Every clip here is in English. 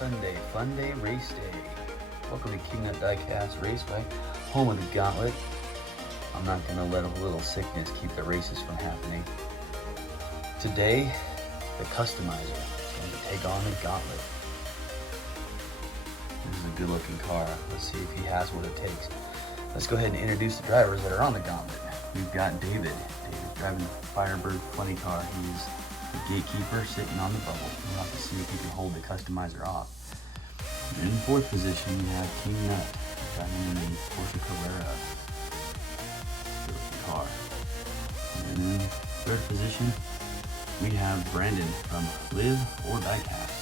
Sunday, fun day, race day. Welcome to Wheels and Diecast Raceway, home of the Gauntlet. I'm not going to let a little sickness keep the races from happening. Today, the Kustomizer is going to take on the Gauntlet. This is a good looking car. Let's see if he has what it takes. Let's go ahead and introduce the drivers that are on the Gauntlet. We've got David driving the Firebird funny car. He's the gatekeeper sitting on the bubble. We'll have to see if he can hold the Kustomizer off. And in fourth position, we have King Nut driving in the Porsche Carrera. Good looking car. And in third position, we have Brandon from Live or Diecast.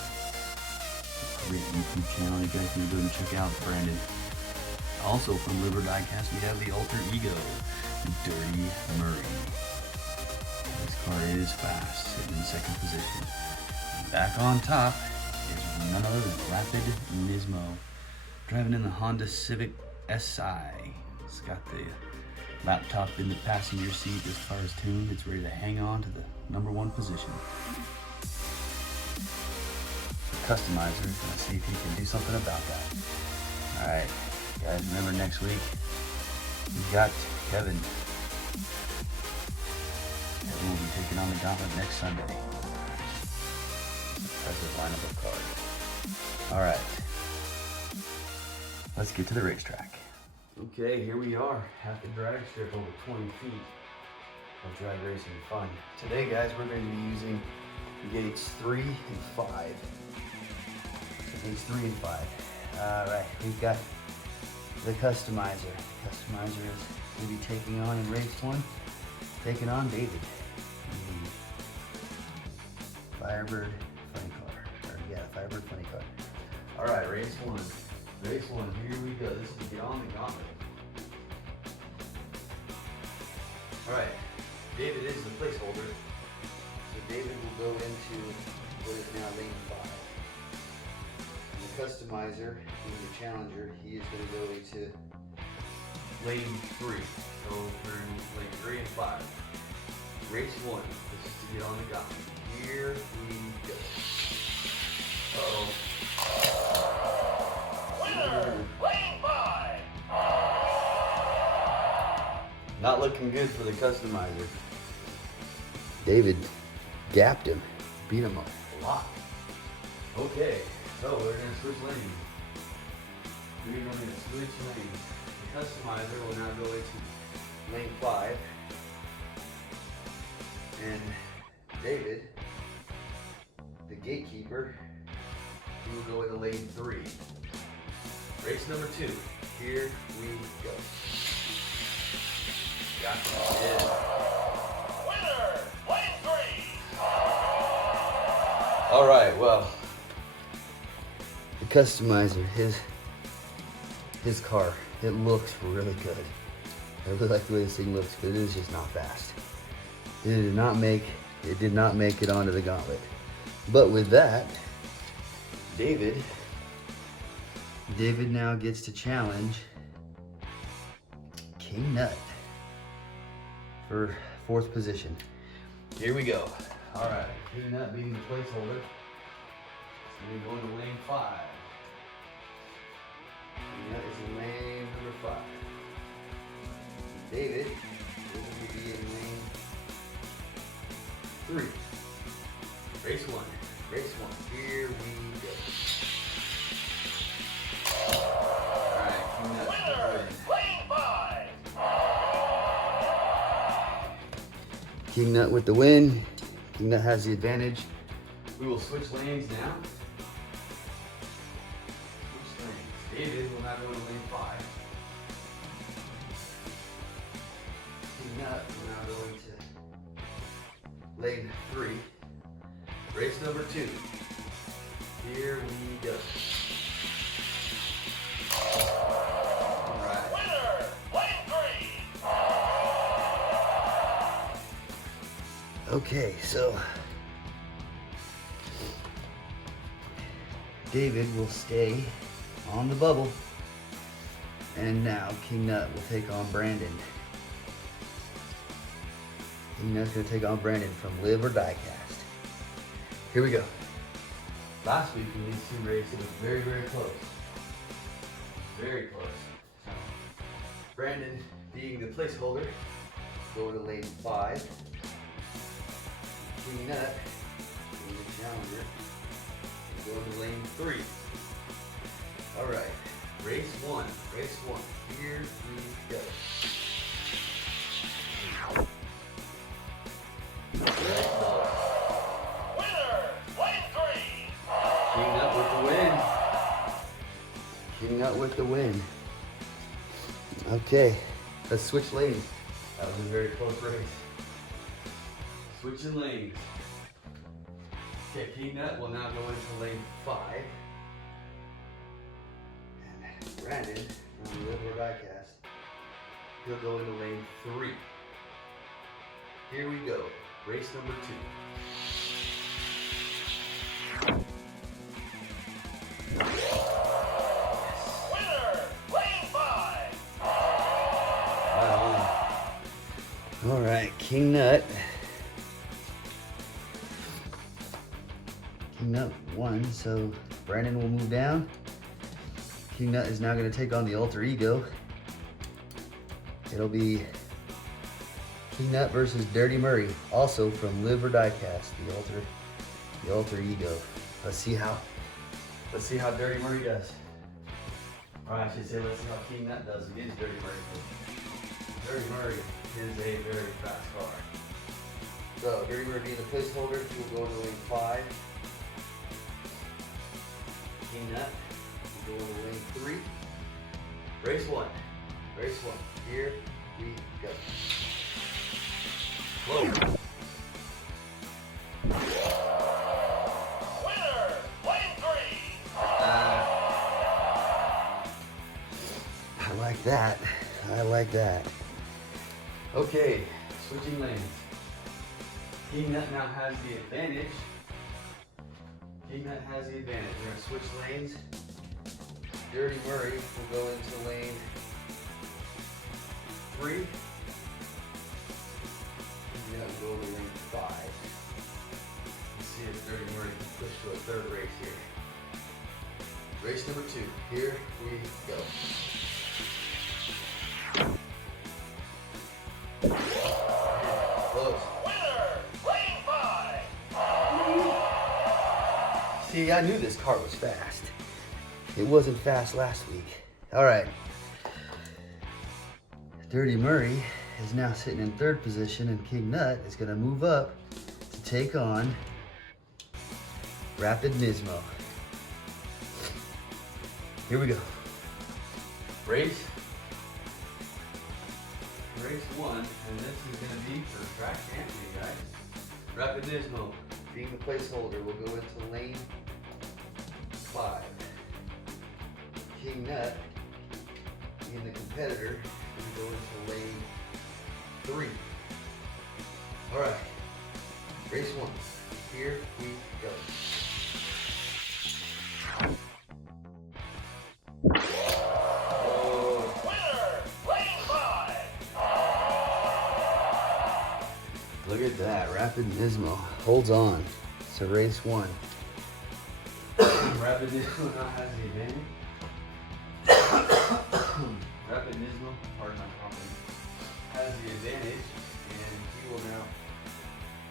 Great YouTube channel. You guys can go and check out Brandon. Also from Live or Diecast, we have the alter ego, Dirty Murray. This car is fast, sitting in second position. And back on top is none other than Rapid Nismo, driving in the Honda Civic SI. It's got the laptop in the passenger seat. This car is tuned. It's ready to hang on to the #1 position. The Kustomizer is going to see if he can do something about that. All right, guys, remember next week we've got Kevin. Kevin will be taking on the Gauntlet next Sunday. Impressive lineup of cars. All right, let's get to the racetrack. Okay, here we are at the drag strip over 20 feet of drag racing fun. Today, guys, we're going to be using gates 3 and 5. Gates 3 and 5. All right, we've got the Kustomizer. The Kustomizer is going to be taking on in race 1, taking on David. Firebird funny car. Or yeah, Firebird funny car. All right, race 1. Race 1, here we go. This is Beyond the Gauntlet. All right, David is the placeholder. So David will go into what is now lane 5. And the Kustomizer, being the challenger, he is going to go into lane 3. So we're in lane 3 and 5. Race 1, this is to get on the Gauntlet. Here we go. Uh-oh. Lane 5. Not looking good for the Kustomizer. David gapped him, beat him a lot. Okay, so we're gonna switch lanes. We're going to switch lanes. The Kustomizer will now go into lane 5. And David, the gatekeeper, he will go into lane 3. Race number 2. Here we go. Got it. Winner, lane 3. All right, well, the Kustomizer, his car, it looks really good. I really like the way this thing looks, but it is just not fast. It did not make it onto the Gauntlet. But with that, David now gets to challenge King Nut for 4th position. Here we go. All right, King Nut being the placeholder. So we're going to lane 5. King Nut is in lane number 5. David is going to be in lane 3. Race 1. Race 1. Here we go. Winner, lane 5. King Nut with the win. King Nut has the advantage. We will switch lanes now. Switch lanes. David will now go to lane 5. King Nut will now go into lane 3. Race number 2. Here we go. Winner, lane 3. Okay, so David will stay on the bubble, and now King Nut will take on Brandon. King Nut's gonna take on Brandon from Live or Diecast. Here we go. Last week in these two races, it was very, very close. Very close. So, Brandon, being the placeholder, go to lane 5. King Nut, being the challenger, go to lane 3. All right, race 1. Here we go. Winner, lane 3. King Nut with the win. King Nut with the win. Okay, let's switch lanes. That was a very close race. Switching lanes. Okay, King Nut will now go into lane 5. And Brandon, from Wheels and Diecast, he'll go into lane 3. Here we go. Race number 2. Winner, lane 5. All right, King Nut. King Nut won, so Brandon will move down. King Nut is now going to take on the alter ego. It'll be King Nut versus Dirty Murray, also from Live or Diecast, the alter ego. Let's see how Dirty Murray does. Or I should say, let's see how King Nut does against Dirty Murray. Dirty Murray is a very fast car. So Dirty Murray being the placeholder, he will go to lane 5. King Nut will go to lane 3. Race 1. Here we go. Whoa. Winner, lane 3. I like that. Okay, switching lanes. King Nut now has the advantage. We're gonna switch lanes. Dirty Murray will go into lane 3. King Nut will go to lane 5. Let's see if Dirty Murray can push to a third race here. Race number 2. Here we go. Close. Winner, lane 5. See, I knew this car was fast. It wasn't fast last week. All right. Dirty Murray is now sitting in 3rd position, and King Nut is going to move up to take on Rapid Nismo. Here we go. Race 1, and this is going to be for track champion, guys. Rapid Nismo, being the placeholder, will go into lane 5. King Nut, being the competitor, will go into lane 3. All right, race 1. Here we go. Winner, lane 5. Look at that, Rapid Nismo holds on. So race 1. Rapid Nismo now has the advantage. Rapid Nismo, pardon my coughing, has the advantage, and he will now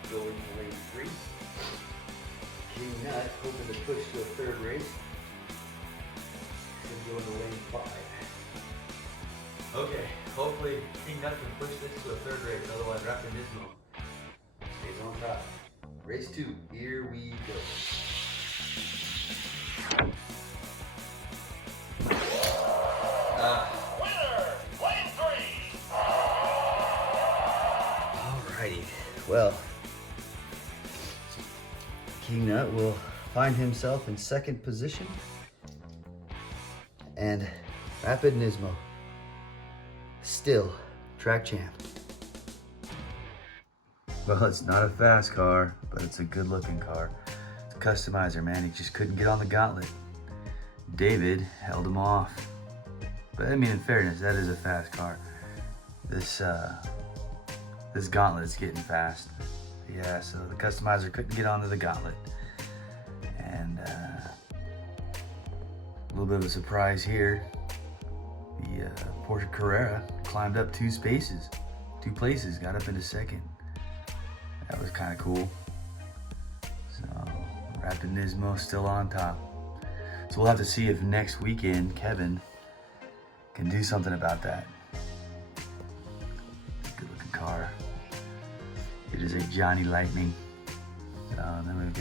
go into lane 3. King Nut, hoping to push to a third race, is going to go into lane 5. Okay, hopefully King Nut can push this to a third race, otherwise Rapid Nismo stays on top. Race 2, here we go. Winner, lane 3. Alrighty, well, King Nut will find himself in 2nd position, and Rapid Nismo, still track champ. Well, it's not a fast car, but it's a good looking car. It's a Kustomizer, man. He just couldn't get on the Gauntlet. David held him off. But I mean, in fairness, that is a fast car. This Gauntlet is getting fast. Yeah, so the Kustomizer couldn't get onto the Gauntlet. And little bit of a surprise here. The Porsche Carrera climbed up 2 places, got up into second. That was kind of cool. So, Rapid Nismo still on top. So we'll have to see if next weekend Kevin can do something about that. Good looking car. It is a Johnny Lightning. Then we've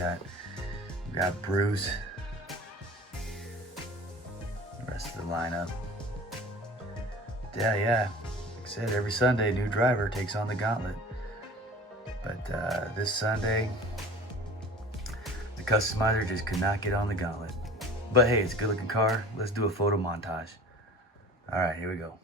got Bruce. The rest of the lineup. Yeah. Like I said, every Sunday, new driver takes on the Gauntlet. But this Sunday, the Kustomizer just could not get on the Gauntlet. But hey, it's a good looking car. Let's do a photo montage. All right, here we go.